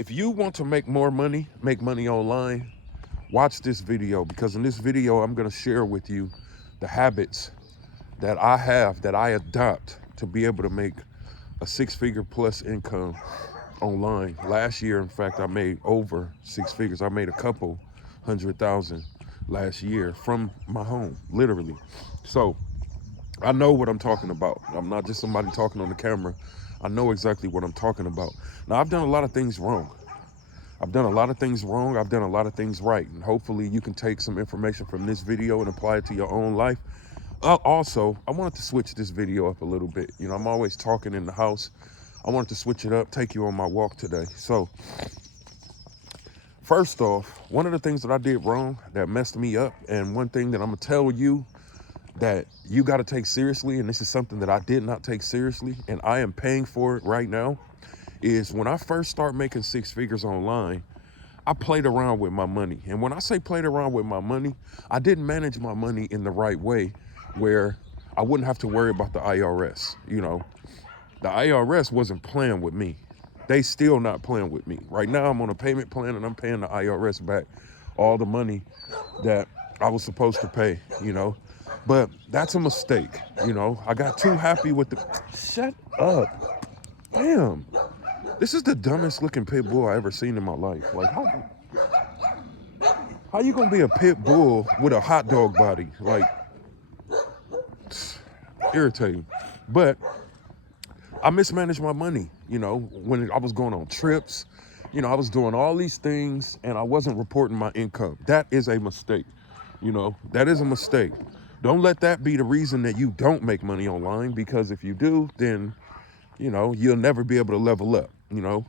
If you want to make money online, watch this video, because in this video, I'm gonna share with you the habits that I have, that I adopt to be able to make a six-figure plus income online. Last year, in fact, I made over six figures. I made a couple 100,000 last year from my home, literally. So I know what I'm talking about. I'm not just somebody talking on the camera. I know exactly what I'm talking about. Now, I've done a lot of things wrong. I've done a lot of things wrong. I've done a lot of things right. And hopefully you can take some information from this video and apply it to your own life. Also, I wanted to switch this video up a little bit. You know, I'm always talking in the house. I wanted to switch it up, take you on my walk today. So first off, one of the things that I did wrong that messed me up, and one thing that I'm gonna tell you that you got to take seriously, and this is something that I did not take seriously, and I am paying for it right now, is when I first start making six figures online, I played around with my money. And when I say played around with my money, I didn't manage my money in the right way where I wouldn't have to worry about the IRS. You know, the IRS wasn't playing with me. They still not playing with me. Right now I'm on a payment plan and I'm paying the IRS back all the money that I was supposed to pay, you know. But that's a mistake, you know. I got too happy with the... Shut up. Damn. This is the dumbest looking pit bull I ever seen in my life. Like, how you gonna be a pit bull with a hot dog body? Like, irritating. But I mismanaged my money, you know, when I was going on trips. You know, I was doing all these things and I wasn't reporting my income. That is a mistake. You know, that is a mistake. Don't let that be the reason that you don't make money online, because if you do, then, you know, you'll never be able to level up. You know,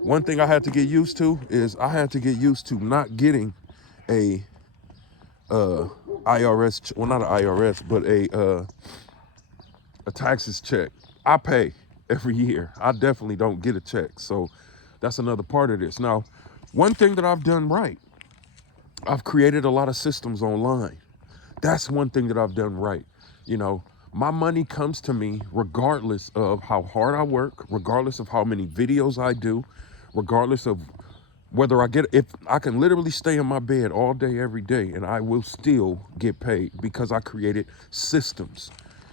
one thing I had to get used to is I had to get used to not getting a IRS, well, not an IRS, but a taxes check. I pay every year. I definitely don't get a check. So that's another part of this. Now, one thing that I've done right, I've created a lot of systems online. That's one thing that I've done right. You know, my money comes to me regardless of how hard I work, regardless of how many videos I do, regardless of whether I get, if I can literally stay in my bed all day, every day, and I will still get paid because I created systems.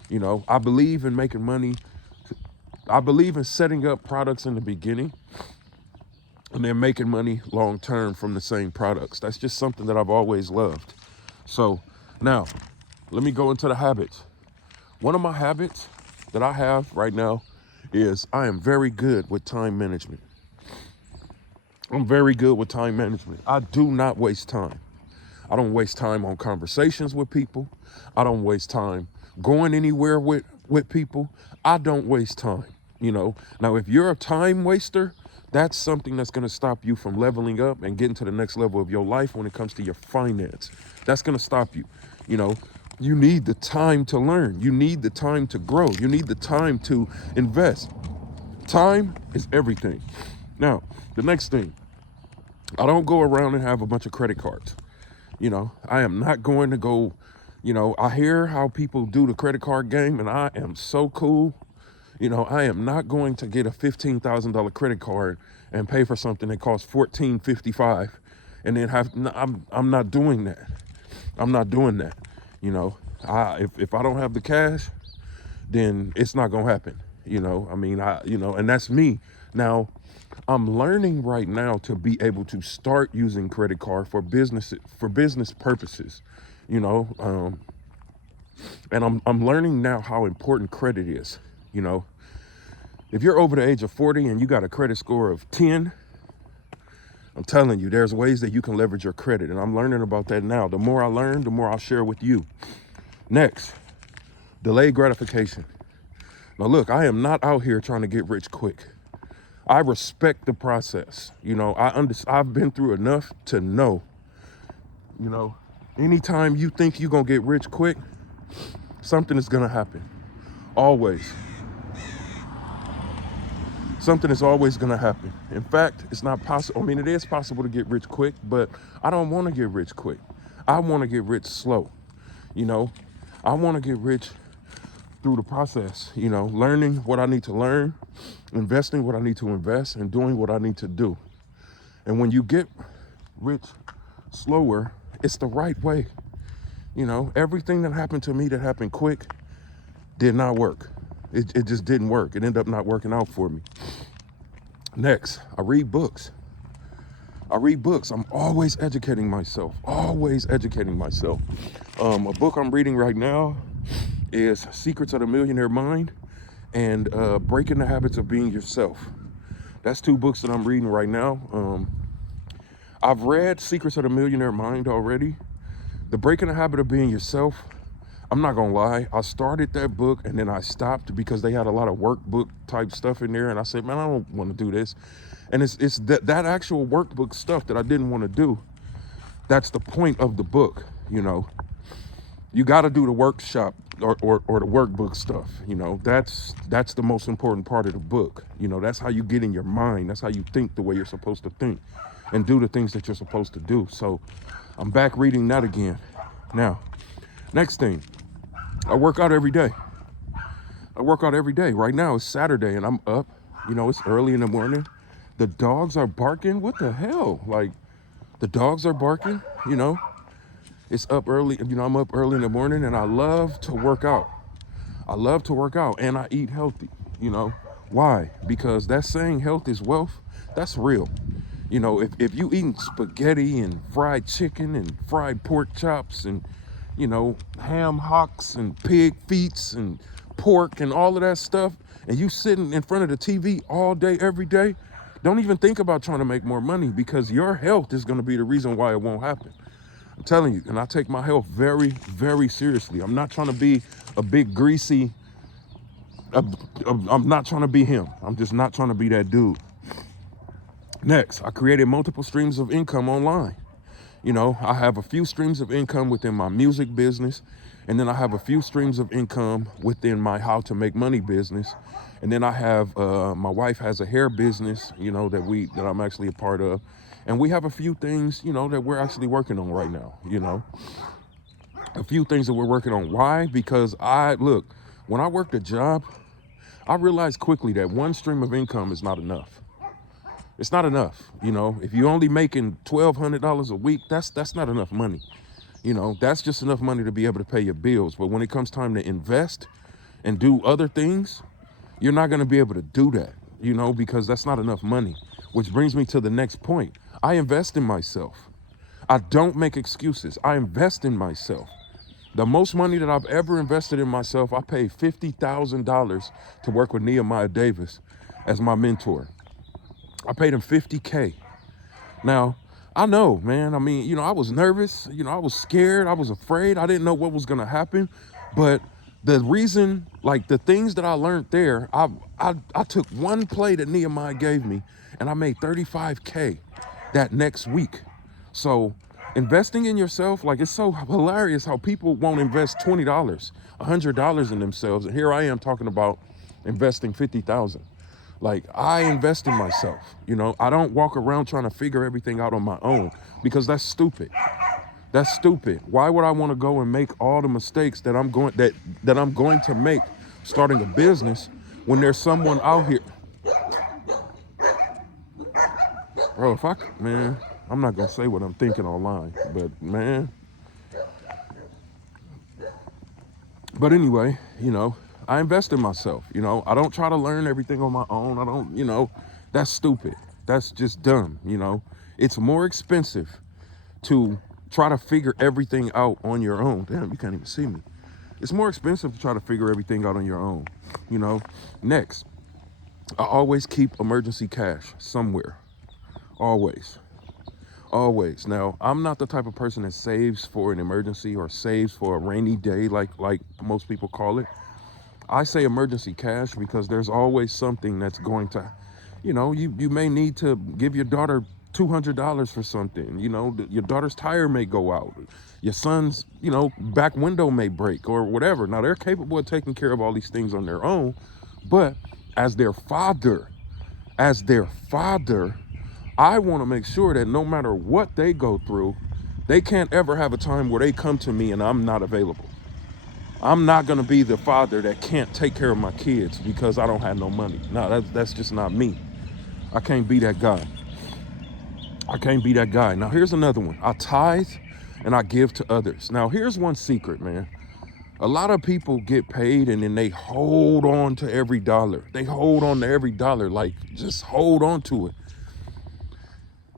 You know, I believe in making money. I believe in setting up products in the beginning and then making money long term from the same products. That's just something that I've always loved. So now, let me go into the habits. One of my habits that I have right now is I am very good with time management. I'm very good with time management. I do not waste time. I don't waste time on conversations with people. I don't waste time going anywhere with people. I don't waste time, you know. Now, if you're a time waster, that's something that's going to stop you from leveling up and getting to the next level of your life when it comes to your finance. That's going to stop you. You know, you need the time to learn. You need the time to grow. You need the time to invest. Time is everything. Now, the next thing, I don't go around and have a bunch of credit cards. You know, I am not going to go, you know, I hear how people do the credit card game and I am so cool. You know, I am not going to get a $15,000 credit card and pay for something that costs $14.55 and then have, I'm not doing that. I'm not doing that. You know, if I don't have the cash, then it's not going to happen. You know, I mean, you know, and that's me. Now, I'm learning right now to be able to start using credit card for business purposes, you know, and I'm learning now how important credit is. You know, if you're over the age of 40 and you got a credit score of 10, I'm telling you, there's ways that you can leverage your credit. And I'm learning about that now. The more I learn, the more I'll share with you. Next, delayed gratification. Now, look, I am not out here trying to get rich quick. I respect the process. You know, I've been through enough to know, you know, anytime you think you're going to get rich quick, something is going to happen. Always. Something is always going to happen. In fact, it's not possible. I mean, it is possible to get rich quick, but I don't want to get rich quick. I want to get rich slow. You know, I want to get rich through the process, you know, learning what I need to learn, investing what I need to invest, and doing what I need to do. And when you get rich slower, it's the right way. You know, everything that happened to me that happened quick did not work. It just didn't work. It ended up not working out for me. Next, I read books. I'm always educating myself, always educating myself. A book I'm reading right now is Secrets of the Millionaire Mind and Breaking the Habits of Being Yourself. That's two books that I'm reading right now. I've read Secrets of the Millionaire Mind already. The Breaking the Habit of Being Yourself, I'm not gonna lie, I started that book and then I stopped because they had a lot of workbook type stuff in there, and I said, man, I don't want to do this. And it's that actual workbook stuff that I didn't want to do. That's the point of the book, you know. You got to do the workshop or the workbook stuff, you know. That's the most important part of the book. You know, that's how you get in your mind. That's how you think the way you're supposed to think and do the things that you're supposed to do. So I'm back reading that again. Now, next thing, I work out every day. Right now it's Saturday and I'm up. You know, it's early in the morning. The dogs are barking. What the hell? Like, the dogs are barking, you know. It's up early. You know, I'm up early in the morning and I love to work out. And I eat healthy, you know. Why? Because that saying health is wealth, that's real. You know, if you eating spaghetti and fried chicken and fried pork chops and, you know, ham hocks and pig feets and pork and all of that stuff, and you sitting in front of the TV all day, every day, don't even think about trying to make more money, because your health is going to be the reason why it won't happen. I'm telling you, and I take my health very, very seriously. I'm not trying to be a big greasy, I'm not trying to be him. I'm just not trying to be that dude. Next, I created multiple streams of income online. You know, I have a few streams of income within my music business, and then I have a few streams of income within my how to make money business. And then I have, my wife has a hair business, you know, that I'm actually a part of. And we have a few things, you know, that we're actually working on right now, you know. A few things that we're working on. Why? Because when I worked a job, I realized quickly that one stream of income is not enough. It's not enough, you know. If you're only making $1,200 a week, that's not enough money. You know, that's just enough money to be able to pay your bills. But when it comes time to invest and do other things, you're not going to be able to do that, you know, because that's not enough money. Which brings me to the next point. I invest in myself. I don't make excuses. I invest in myself. The most money that I've ever invested in myself, I paid $50,000 to work with Nehemiah Davis as my mentor. I paid him $50K. Now, I know, man. I mean, you know, I was nervous. You know, I was scared. I was afraid. I didn't know what was going to happen. But the reason, like the things that I learned there, I took one play that Nehemiah gave me and I made $35K that next week. So investing in yourself, like, it's so hilarious how people won't invest $20, $100 in themselves. And here I am talking about investing $50,000. Like, I invest in myself, you know. I don't walk around trying to figure everything out on my own, because that's stupid. That's stupid. Why would I want to go and make all the mistakes that I'm going to make starting a business when there's someone out here? Bro, man, I'm not going to say what I'm thinking online, but man. But anyway, you know, I invest in myself, you know. I don't try to learn everything on my own. I don't, you know, that's stupid. That's just dumb, you know. It's more expensive to try to figure everything out on your own. Damn, you can't even see me. It's more expensive to try to figure everything out on your own, you know. Next, I always keep emergency cash somewhere. Always. Always. Now, I'm not the type of person that saves for an emergency or saves for a rainy day like most people call it. I say emergency cash because there's always something that's going to, you know, you may need to give your daughter $200 for something. You know, your daughter's tire may go out. Your son's, you know, back window may break or whatever. Now, they're capable of taking care of all these things on their own, but as their father, I want to make sure that no matter what they go through, they can't ever have a time where they come to me and I'm not available. I'm not going to be the father that can't take care of my kids because I don't have no money. No, that's just not me. I can't be that guy. I can't be that guy. Now, here's another one. I tithe and I give to others. Now, here's one secret, man. A lot of people get paid and then they hold on to every dollar. They hold on to every dollar, like just hold on to it.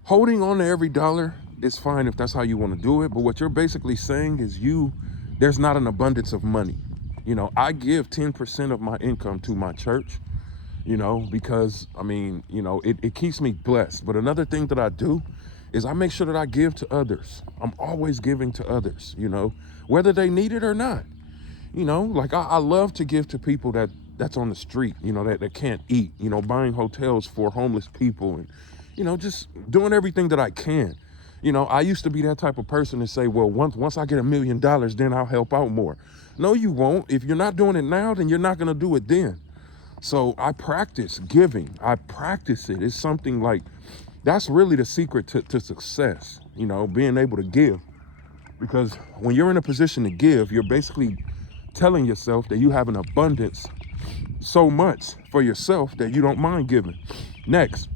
Holding on to every dollar is fine if that's how you want to do it. But what you're basically saying is there's not an abundance of money. I give 10% of my income to my church, because it keeps me blessed. But another thing that I do is I make sure that I give to others. I'm always giving to others, whether they need it or not. Like I love to give to people that's on the street, that can't eat, buying hotels for homeless people and, just doing everything that I can. I used to be that type of person to say, well, once I get $1 million, then I'll help out more. No, you won't. If you're not doing it now, then you're not going to do it then. So I practice giving. I practice it. It's something like, that's really the secret to success, being able to give. Because when you're in a position to give, you're basically telling yourself that you have an abundance so much for yourself that you don't mind giving. Next,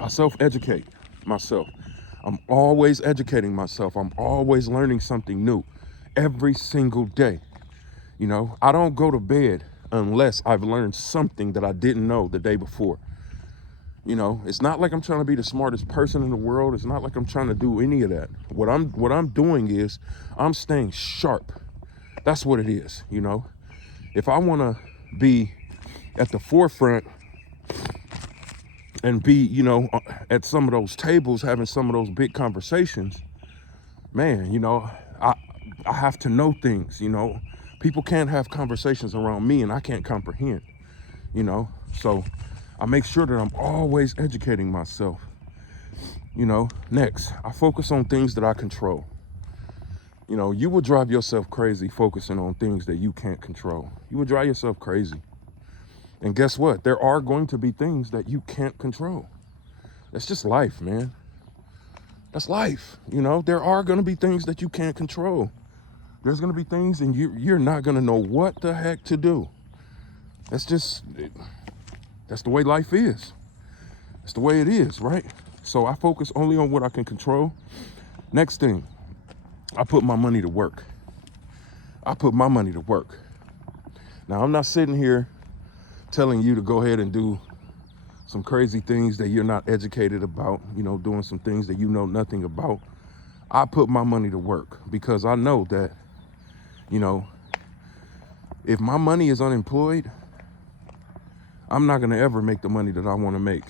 I self-educate myself. I'm always educating myself. I'm always learning something new every single day. I don't go to bed unless I've learned something that I didn't know the day before. It's not like I'm trying to be the smartest person in the world. It's not like I'm trying to do any of that. What I'm doing is I'm staying sharp. That's what it is. If I want to be at the forefront and be, at some of those tables, having some of those big conversations, man, I have to know things, People can't have conversations around me and I can't comprehend, So I make sure that I'm always educating myself. Next, I focus on things that I control. You will drive yourself crazy focusing on things that you can't control. You will drive yourself crazy. And guess what? There are going to be things that you can't control. That's just life, man. That's life. There are going to be things that you can't control. There's going to be things and you're not going to know what the heck to do. That's the way life is. That's the way it is, right? So I focus only on what I can control. Next thing, I put my money to work. I put my money to work. Now, I'm not sitting here telling you to go ahead and do some crazy things that you're not educated about, doing some things that you know nothing about. I put my money to work because I know that, if my money is unemployed, I'm not going to ever make the money that I want to make.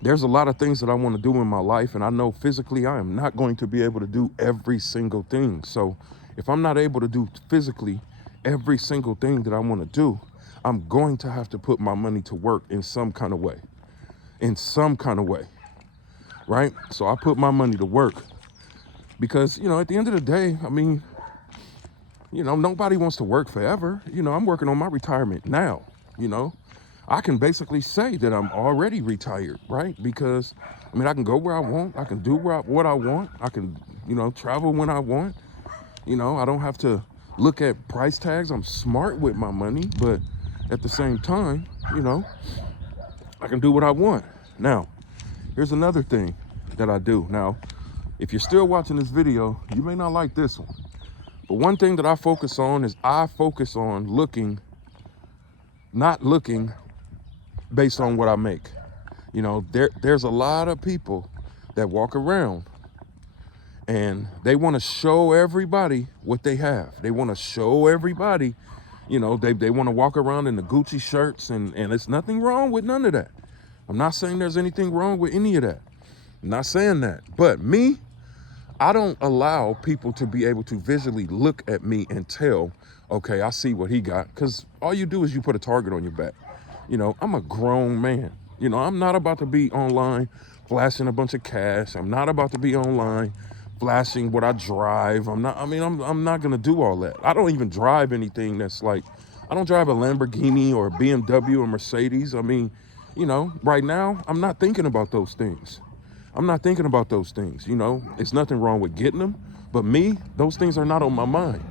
There's a lot of things that I want to do in my life, and I know physically I am not going to be able to do every single thing. So if I'm not able to do physically every single thing that I want to do, I'm going to have to put my money to work in some kind of way. Right? So I put my money to work because, at the end of the day, nobody wants to work forever. I'm working on my retirement now, I can basically say that I'm already retired, right? Because, I can go where I want. I can do what I want. I can, travel when I want. I don't have to look at price tags. I'm smart with my money, but at the same time, I can do what I want. Now, here's another thing that I do. Now, if you're still watching this video, you may not like this one. But one thing that I focus on is I focus on not looking based on what I make. There's a lot of people that walk around and they want to show everybody what they have. They want to show everybody, they want to walk around in the Gucci shirts and there's nothing wrong with none of that. I'm not saying there's anything wrong with any of that. I'm not saying that. But me, I don't allow people to be able to visually look at me and tell, okay, I see what he got. Because all you do is you put a target on your back. I'm a grown man. I'm not about to be online flashing a bunch of cash. I'm not about to be online flashing what I drive. I'm not going to do all that. I don't even drive anything that's like, I don't drive a Lamborghini or a BMW or Mercedes. Right now, I'm not thinking about those things. It's nothing wrong with getting them. But me, those things are not on my mind.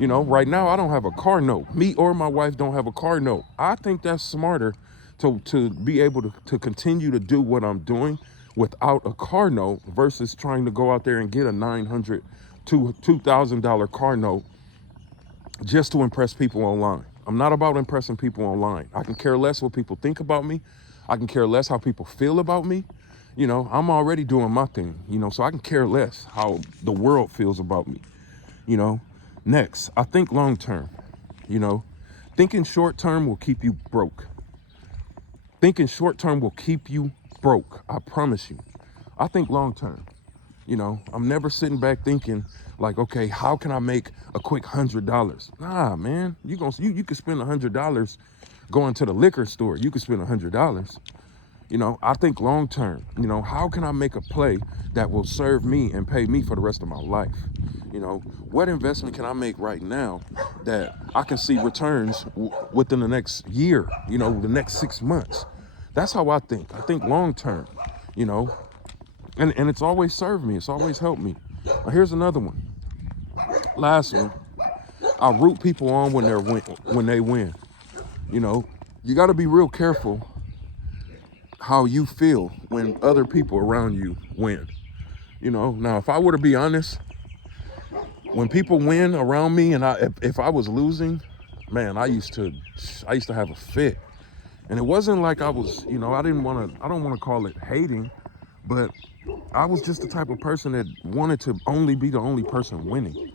Right now I don't have a car note. Me or my wife don't have a car note. I think that's smarter to be able to continue to do what I'm doing without a car note versus trying to go out there and get a $900 to $2,000 car note just to impress people online. I'm not about impressing people online. I can care less what people think about me. I can care less how people feel about me. You know, I'm already doing my thing, you know, so I can care less how the world feels about me, you know. Next, I think long term, you know. Thinking short term will keep you broke. Thinking short term will keep you broke. I promise you. I think long term. You know, I'm never sitting back thinking like, okay, how can I make a quick $100? Nah, man, you could spend $100 going to the liquor store. You could spend $100. You know, I think long term, you know, how can I make a play that will serve me and pay me for the rest of my life? You know, what investment can I make right now that I can see returns within the next year, you know, the next 6 months? That's how I think. I think long term, you know, and it's always served me. It's always helped me. Now, here's another one. Last one. I root people on when they win. You know, you got to be real careful how you feel when other people around you win. You know, now if I were to be honest, when people win around me and if I was losing, man, I used to have a fit. And it wasn't like I was, you know, I don't want to call it hating, but I was just the type of person that wanted to only be the only person winning.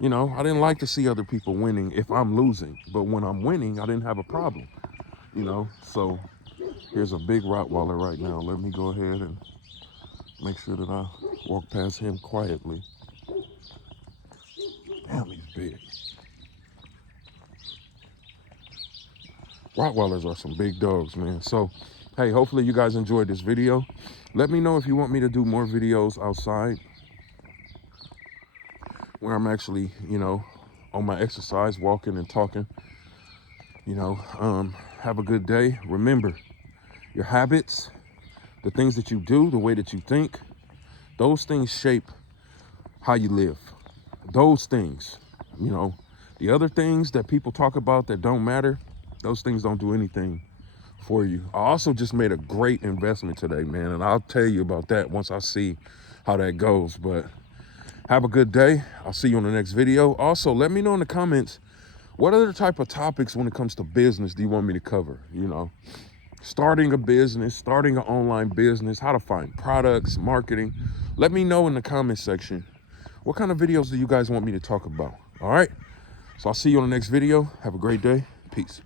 You know, I didn't like to see other people winning if I'm losing, but when I'm winning, I didn't have a problem, you know. So here's a big Rottweiler right now. Let me go ahead and make sure that I walk past him quietly. Damn, he's big. Rottweilers are some big dogs, man. So, hey, hopefully you guys enjoyed this video. Let me know if you want me to do more videos outside where I'm actually, you know, on my exercise, walking and talking. You know, have a good day. Remember, your habits, the things that you do, the way that you think, those things shape how you live. Those things, you know, the other things that people talk about that don't matter, those things don't do anything for you. I also just made a great investment today, man, and I'll tell you about that once I see how that goes. But have a good day. I'll see you on the next video. Also, let me know in the comments, what other type of topics when it comes to business do you want me to cover? You know, starting a business, starting an online business, how to find products, marketing. Let me know in the comment section, what kind of videos do you guys want me to talk about? All right. So I'll see you on the next video. Have a great day. Peace.